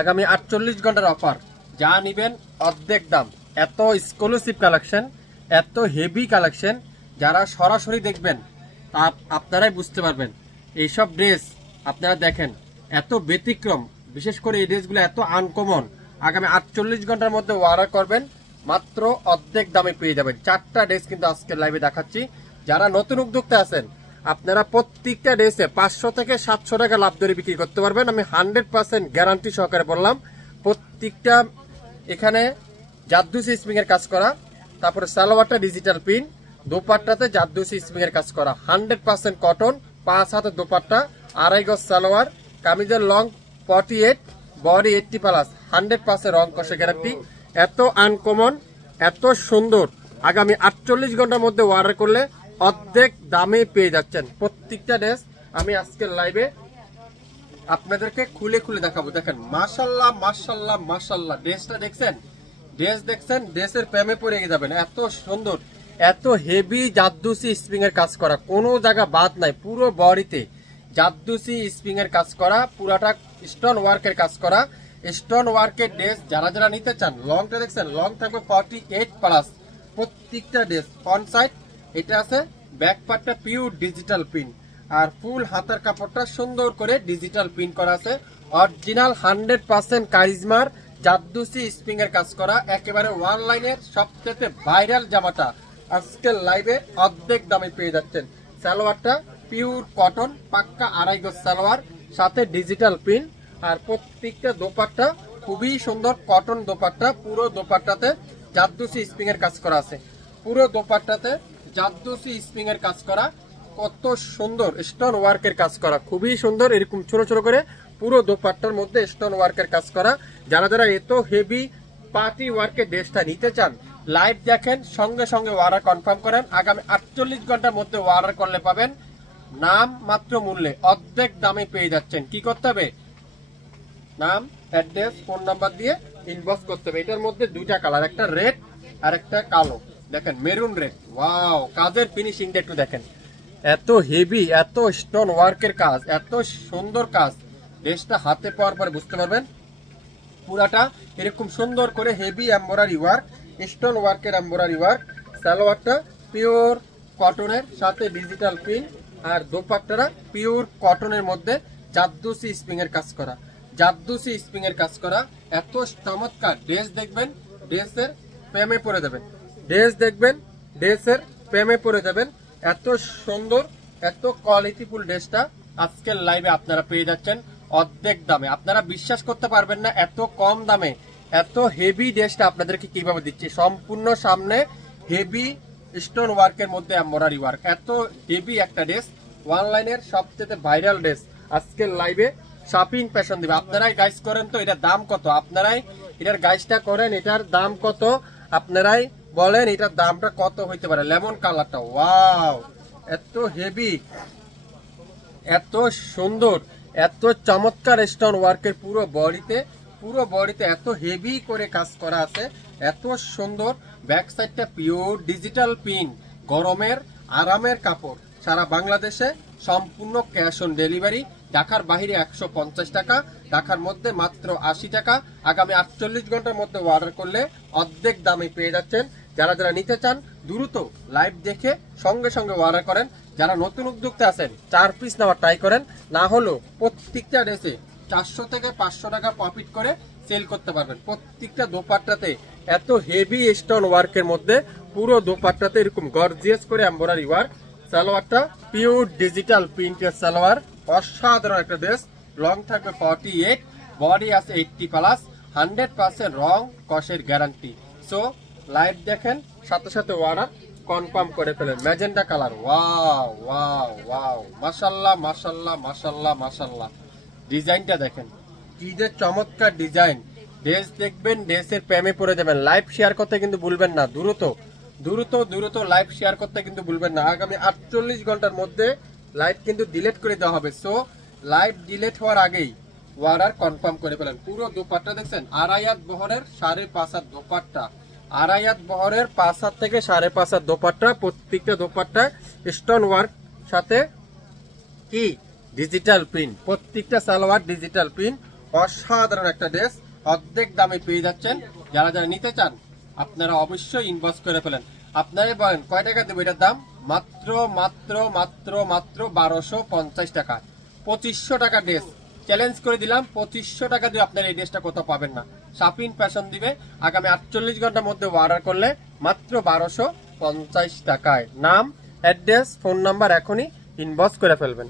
আগামী 48 ঘন্টার অফার, যা নিবেন অর্ধেক দাম। এত এক্সক্লুসিভ কালেকশন, এত হেভি কালেকশন, যারা সরাসরি দেখবেন তা আপনারাই বুঝতে পারবেন। এইসব ড্রেস আপনারা দেখেন এত ব্যতিক্রম, বিশেষ করে এই ড্রেসগুলো এত আনকমন। আগামী 48 ঘন্টার মধ্যে অর্ডার করবেন, মাত্র অর্ধেক দামে পেয়ে যাবেন। 4টা ড্রেস কিন্তু আজকে লাইভে দেখাচ্ছি। যারা নতুন উদ্যোক্তা আছেন আপনারা প্রত্যেকটা ড্রেসে 500 থেকে 700 টাকা লাভ ধরে বিক্রি করতে পারবেন। আমি 100% গ্যারান্টি সহকারে বললাম। প্রত্যেকটা এখানে জাদুসি স্প্রিং এর কাজ করা, তারপরে সালোয়ারটা ডিজিটাল প্রিন্ট, দোপাট্টাতে জাদুসি স্প্রিং এর কাজ করা, 100% কটন, 5 হাতের দোপাট্টা, 2.5 গজ সালোয়ার, কামিজের লং 48, বডি 80+, 100% রং কষে গ্যারান্টি। এত আনকমন, এত সুন্দর, আগামী 48 ঘন্টার মধ্যে অর্ডার করলে অর্ধেক দামে পেয়ে যাচ্ছেন প্রত্যেকটা ড্রেস। আমি আজকের লাইভে আপনাদেরকে খুলে খুলে দেখাবো। দেখেন মাশাল্লাহ মাশাল্লাহ মাশাল্লাহ, ড্রেসটা দেখছেন, ড্রেস দেখছেন, ড্রেসের প্রেমে পড়ে যাবেন। এত সুন্দর, এত হেভি জাদুসি স্প্রিং এর কাজ করা, কোনো জায়গা বাদ নাই। পুরো বডিতে জাদুসি স্প্রিং এর কাজ করা, পুরাটা স্টোন ওয়ার্কের কাজ করা, স্টোন ওয়ার্কের ড্রেস। যারা যারা নিতে চান, লংটা দেখছেন, লং থাকবে 48+। প্রত্যেকটা ড্রেস ফ্রন্ট সাইড এটা আছে, ব্যাক পার্টটা পিওর ডিজিটাল প্রিন্ট, আর ফুল হাতের কাপড়টা সুন্দর করে ডিজিটাল প্রিন্ট করা আছে। অরিজিনাল 100% কারিজমার জাদুসি স্প্রিং এর কাজ করা, একেবারে অনলাইনের সবচেয়ে ভাইরাল জামাটা আজকের লাইভে অর্ধেক দামে পেয়ে যাচ্ছেন। সালোয়ারটা পিওর কটন, পাক্কা 2.5 গজ সালোয়ার, সাথে ডিজিটাল প্রিন্ট, আর প্রত্যেকটা দোপাট্টা খুবই সুন্দর কটন দোপাট্টা। পুরো দোপাট্টাতে জাদুসি স্প্রিং এর কাজ করা আছে, পুরো দোপাট্টাতে জাদুসি স্প্রিং এর কাজ করা। কত সুন্দর স্টোন ওয়ার্কের কাজ করা, খুবই সুন্দর। এরকম ছোট ছোট করে পুরো দোপাট্টার মধ্যে স্টোন ওয়ার্কের কাজ করা। যারা যারা এত হেভি পার্টি ওয়ার্কের ড্রেসটা নিতে চান, লাইভ দেখেন, সঙ্গে সঙ্গে অর্ডার কনফার্ম করেন। আগামী 48 ঘন্টার মধ্যে অর্ডার করলে পাবেন নাম মাত্র মূল্যে অর্ধেক দামে পেয়ে যাচ্ছেন। কি করতে হবে? নাম, অ্যাড্রেস, ফোন নাম্বার দিয়ে ইনবক্স করতে হবে। এটার মধ্যে 2টা কালার, একটা রেড আর একটা কালো। দেখেন মেরুন রেড, ওয়াও, কাজের ফিনিশিংটা একটু দেখেন, এত হেভি, এত স্টোন ওয়ার্কের কাজ, এত সুন্দর কাজ। ড্রেসটা হাতে পাওয়ার পরে বুঝতে পারবেন পুরাটা এরকম সুন্দর করে হেভি এমব্রয়ডারি ওয়ার্ক, স্টোন ওয়ার্কের এমব্রয়ডারি ওয়ার্ক। সালোয়ারটা পিওর কটনের সাথে ডিজিটাল প্রিন্ট, আর দোপাট্টাটা পিওর কটনের মধ্যে জাদুসি স্প্রিং এর কাজ করা, জাদুসি স্প্রিং এর কাজ করা। এত চমৎকার ড্রেস দেখবেন, ড্রেসের প্রেমে পড়ে যাবেন। ড্রেস দেখবেন, ড্রেসের প্রেমে পড়ে যাবেন। এত সুন্দর, এত কোয়ালিটিফুল ড্রেসটা আজকের লাইভে আপনারা পেয়ে যাচ্ছেন অর্ধেক দামে। আপনারা বিশ্বাস করতে পারবেন না এত কম দামে এত হেভি ড্রেসটা আপনাদেরকে কিভাবে দিচ্ছি। সম্পূর্ণ সামনে হেভি স্টোন ওয়ার্কের মধ্যে এমব্রয়ডারি ওয়ার্ক, এত হেভি একটা ড্রেস, অনলাইনের সবচেয়ে ভাইরাল ড্রেস। আজকের লাইভে শপিং ফ্যাশন দিবে। আপনারাই গাইস করেন তো এটার দাম কত, আপনারাই এটার গাইসটা করেন, এটার দাম কত আপনারাই বলেন, এটার দামটা কত হইতে পারে। লেমন কালারটা, ওয়াও, এত হেভি, এত সুন্দর, এত চমৎকার স্টোন ওয়ার্কের পুরো বডিতে এত হেভি করে কাজ করা আছে, এত সুন্দর। ব্যাক সাইডটা পিওর ডিজিটাল প্রিন্ট, গরমের আরামের কাপড়। সারা বাংলাদেশে সম্পূর্ণ ক্যাশ অন ডেলিভারি। ঢাকার বাইরে 150 টাকা, ঢাকার মধ্যে মাত্র 80 টাকা। আগামী 48 ঘন্টার মধ্যে অর্ডার করলে অর্ধেক দামে পেয়ে যাচ্ছেন। যারা যারা নিতে চান দ্রুত লাইভ দেখে সঙ্গে সঙ্গে অর্ডার করেন। যারা নতুন উদ্যোক্তা আছেন 4 পিস নেওয়ার ট্রাই করেন, না হলেও প্রত্যেকটা ড্রেসে 400 থেকে 500 টাকা প্রফিট করে সেল করতে পারবেন। প্রত্যেকটা দোপাট্টাতে এত হেভি স্টোন ওয়ার্কের মধ্যে পুরো দোপাট্টাতে এরকম গর্জিয়াস করে এমব্রয়ডারি ওয়ার্ক। সালোয়ারটা পিওর ডিজিটাল প্রিন্টের সালোয়ার, অসাধারণ একটা ড্রেস। লং থাকবে 48, বডি আছে 80+, 100% রং কষের গ্যারান্টি। সো লাইভ দেখেন, সাথে সাথে অর্ডার কনফার্ম করে ফেলেন। Magenta colour, wow wow wow, মাশাল্লাহ মাশাল্লাহ মাশাল্লাহ মাশাল্লাহ। ডিজাইনটা দেখেন কি যে চমৎকার ডিজাইন। ড্রেস দেখবেন, ড্রেসের প্রেমে পড়ে যাবেন। লাইভ শেয়ার করতে কিন্তু ভুলবেন না, দ্রুত দ্রুত দ্রুত লাইভ শেয়ার করতে কিন্তু ভুলবেন না। আগামী 48 ঘন্টার মধ্যে লাইভ কিন্তু ডিলিট করে দেওয়া হবে। সো লাইভ ডিলিট হওয়ার আগেই অর্ডার কনফার্ম করে ফেলেন। পুরো দোপাট্টা দেখছেন, 2.5 হাত বহরের 5.5 হাত দোপাট্টা, 2.5 হাত বহরের 5 হাত থেকে 5.5 হাত দোপাট্টা। প্রত্যেকটা দোপাট্টা স্টোন ওয়ার্ক সাথে কি ডিজিটাল প্রিন্ট, প্রত্যেকটা সালোয়ার ডিজিটাল প্রিন্ট, অসাধারণ একটা ড্রেস অর্ধেক দামে পেয়ে যাচ্ছেন। যারা যারা নিতে চান আপনারা অবশ্যই ইনবক্স করে ফেলেন। আপনারাই বলেন কয় টাকা দেবো এটার দাম? মাত্র মাত্র মাত্র মাত্র 1250 টাকা। 2500 টাকা ড্রেস চ্যালেঞ্জ করে দিলাম, 2500 টাকা দিয়ে আপনারা এই ড্রেসটা কোথাও পাবেন না। শাপিন ফ্যাশন দিবে আগামী 48 ঘন্টার মধ্যে অর্ডার করলে মাত্র 1250 টাকায়। নাম, অ্যাড্রেস, ফোন নাম্বার এখনই ইনবক্স করে ফেলবেন।